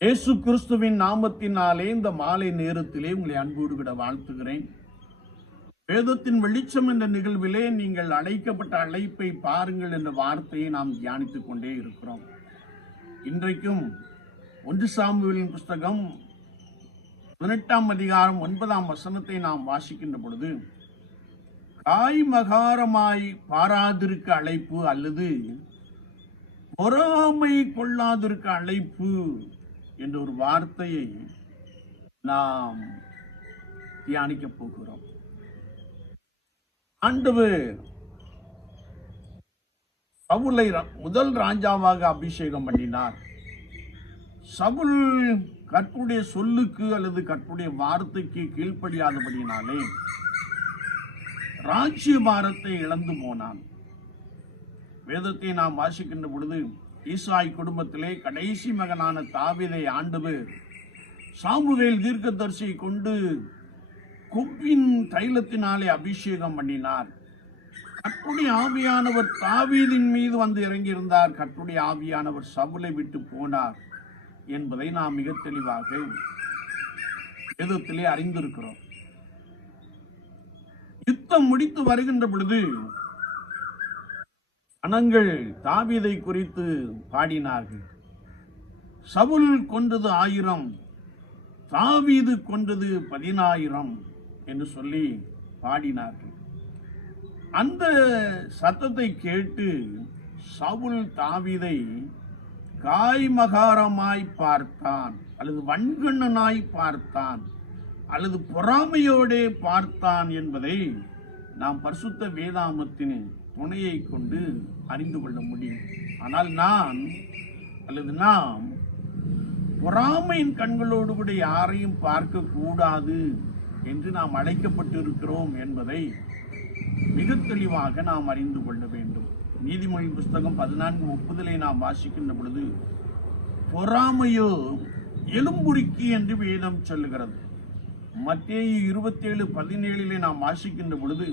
இயேசு கிறிஸ்துவின் நாமத்தினாலே இந்த மாலை நேரத்திலே உங்களை அன்போடு கூட வாழ்த்துகிறேன். வேதத்தின் வெளிச்சம் என்ற நிகழ்விலே நீங்கள் அழைக்கப்பட்ட அழைப்பை பாருங்கள் என்ற வார்த்தையை நாம் தியானித்துக் கொண்டே இருக்கிறோம். இன்றைக்கும் 1 சாமுவேலின் புஸ்தகம் 18ஆம் அதிகாரம் 9ஆம் வசனத்தை நாம் வாசிக்கின்ற பொழுது, காய்மகாரமாய் பாராதிருக்க அழைப்பு அல்லது பொறாமை கொள்ளாதிருக்க அழைப்பு என்ற ஒரு வார்த்தையை நாம் தியானிக்க போகிறோம். ஆண்டவர் சவுலை முதல் ராஜாவாக அபிஷேகம் பண்ணினார். சவுல் கர்த்தருடைய சொல்லுக்கு அல்லது கர்த்தருடைய வார்த்தைக்கு கீழ்ப்படியாதபடியினாலே ராஜ்யபாரத்தை இழந்து போனான். வேதத்தை நாம் வாசிக்கின்ற பொழுது, ஈசாய் குடும்பத்திலே கடைசி மகனான தாவீதை ஆண்டவர் சாமுவேல் தீர்க்கதரிசியை கொண்டு கொப்பின் தைலத்தினாலே அபிஷேகம் பண்ணினார். கர்த்தருடைய ஆவியானவர் தாவீதின் மீது வந்து இறங்கியிருந்தார். கர்த்தருடைய ஆவியானவர் சவுலை விட்டு போனார் என்பதை நாம் மிக தெளிவாக வேதத்திலே அறிந்திருக்கிறோம். யுத்தம் முடித்து வருகின்ற பொழுது ஜனங்கள் தாவீதை குறித்து பாடினார்கள். சவுல் கொன்றது 1000, தாவீது கொன்றது 10000 என்று சொல்லி பாடினார்கள். அந்த சத்தத்தை கேட்டு சவுல் தாவீதை காய்மகாரமாய் பார்த்தான், அல்லது வன்கண்ணனாய் பார்த்தான், அல்லது பொறாமையோடே பார்த்தான் என்பதை நாம் பரிசுத்த வேதாகமத்தின் துணையை கொண்டு அறிந்து கொள்ள முடியும். ஆனால் நாம் பொறாமையின் கண்களோடு கூட யாரையும் பார்க்க கூடாது என்று நாம் அழைக்கப்பட்டிருக்கிறோம் என்பதை மிக தெளிவாக நாம் அறிந்து கொள்ள வேண்டும். நீதிமொழி புஸ்தகம் 14:30 நாம் வாசிக்கின்ற பொழுது, பொறாமையோ எலும்புருக்கி என்று வேதம் சொல்லுகிறது. மத்தேயு 27:17 நாம் வாசிக்கின்ற பொழுது,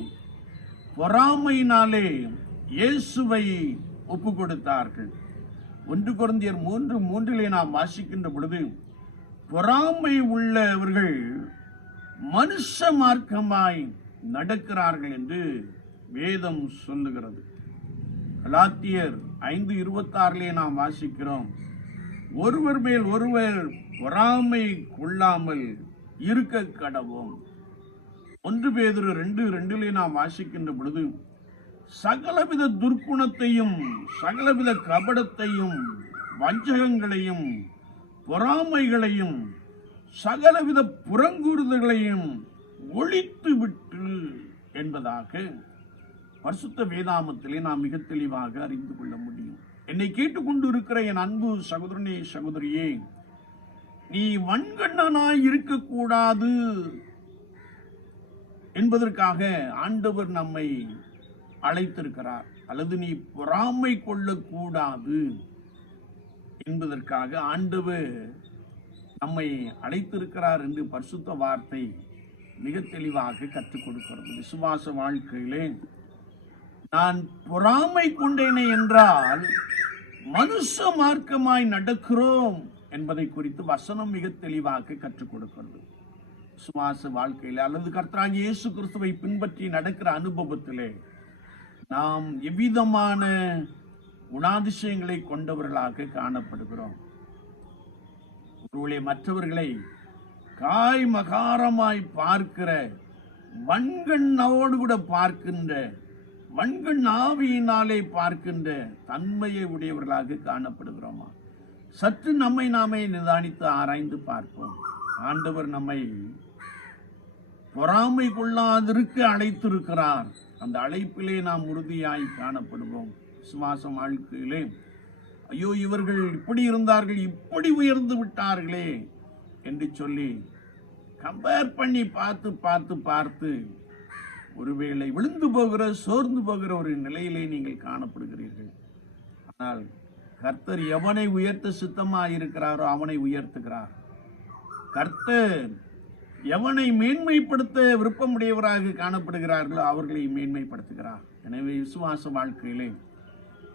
பொறாமையினாலே இயேசுவை ஒப்பு கொடுத்தார்கள். 1 கொரிந்தியர் 3:3 நாம் வாசிக்கின்ற பொழுது, பொறாமை உள்ளவர்கள் மனுஷ மார்க்கமாய் நடக்கிறார்கள் என்று வேதம் சொல்லுகிறது. கலாத்தியர் 5:26 நாம் வாசிக்கிறோம், ஒருவர் மேல் ஒருவர் பொறாமை கொள்ளாமல் இருக்க கடவோம். 1 பேதுரு 2:2 நாம் வாசிக்கின்ற பொழுது, சகலவித துர்க்குணத்தையும் சகலவித கபடத்தையும் வஞ்சகங்களையும் பொறாமைகளையும் சகலவித புறங்கூறுதல்களையும் ஒழித்து விட்டு என்பதாக பரிசுத்த வேதாகமத்திலே நாம் மிக தெளிவாக அறிந்து கொள்ள முடியும். என்னை கேட்டுக்கொண்டு இருக்கிற என் அன்பு சகோதரனே, சகோதரியே, நீ வன்கண்ணனாய் இருக்கக்கூடாது என்பதற்காக ஆண்டவர் நம்மை அழைத்திருக்கிறார். அல்லது நீ பொறாமை கொள்ளக்கூடாது என்பதற்காக ஆண்டவர் நம்மை அழைத்திருக்கிறார் என்று பரிசுத்த வார்த்தை மிக தெளிவாக கற்றுக் கொடுக்கிறது. விசுவாச வாழ்க்கையிலே நான் பொறாமை கொண்டேனே என்றால் மனுஷ மார்க்கமாய் நடக்கிறோம் என்பதை குறித்து வசனம் மிக தெளிவாக கற்றுக் கொடுக்கிறது. விசுவாச வாழ்க்கையிலே அல்லது கர்த்தராகிய இயேசு கிறிஸ்துவை பின்பற்றி நடக்கிற அனுபவத்திலே நாம் எவ்விதமான குணாதிசயங்களை கொண்டவர்களாக காணப்படுகிறோம். ஒருவேளை மற்றவர்களை காய்மகாரமாய் பார்க்கிற, வன்கண்ணோடு கூட பார்க்கின்ற, வன்கண் ஆவியினாலே பார்க்கின்ற தன்மையை உடையவர்களாக காணப்படுகிறோமா? சற்று நம்மை நாமே நிதானித்து ஆராய்ந்து பார்ப்போம். ஆண்டவர் நம்மை பொறாமை கொள்ளாதிருக்க அழைத்திருக்கிறார். அந்த அழைப்பிலே நாம் உறுதியாய் காணப்படுவோம். விசுவாச வாழ்க்கையிலே ஐயோ, இவர்கள் இப்படி இருந்தார்கள், இப்படி உயர்ந்து விட்டார்களே என்று சொல்லி கம்பேர் பண்ணி பார்த்து ஒருவேளை விழுந்து போகிற, சோர்ந்து போகிற ஒரு நிலையிலே நீங்கள் காணப்படுகிறீர்கள். ஆனால் கர்த்தர் எவனை உயர்த்த சித்தமாக இருக்கிறாரோ அவனை உயர்த்துகிறார். கர்த்தர் எவனை மேன்மைப்படுத்த விருப்பமுடையவராக காணப்படுகிறார்களோ அவர்களை மேன்மைப்படுத்துகிறார். எனவே விசுவாச வாழ்க்கையிலே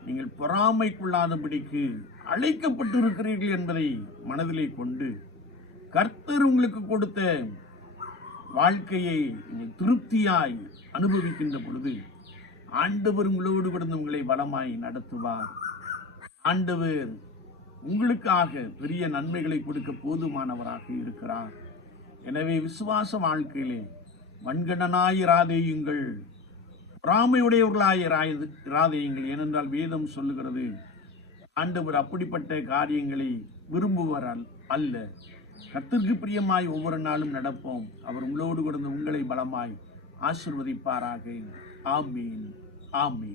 நீங்கள் பொறாமைக்குள்ளாதபடிக்கு அழைக்கப்பட்டிருக்கிறீர்கள் என்பதை மனதிலே கொண்டு கர்த்தர் உங்களுக்கு கொடுத்த வாழ்க்கையை நீங்கள் திருப்தியாய் அனுபவிக்கின்ற பொழுது ஆண்டவர் உங்களோடு கூட உங்களை பலமாய் நடத்துவார். ஆண்டவர் உங்களுக்காக பெரிய நன்மைகளை கொடுக்க போதுமானவராக இருக்கிறார். எனவே விசுவாச வாழ்க்கையிலே வன்கணனாயிராதேயுங்கள், பொறாமையுடையவர்களாயிராதேயுங்கள். ஏனென்றால் வேதம் சொல்லுகிறது, ஆண்டவர் அப்படிப்பட்ட காரியங்களை விரும்புவர் அல்ல. கர்த்தருக்கு பிரியமாய் ஒவ்வொரு நாளும் நடப்போம். அவர் உங்களோடு கூட உங்களை பலமாய் ஆசீர்வதிப்பாராக. ஆமீன், ஆமீன்.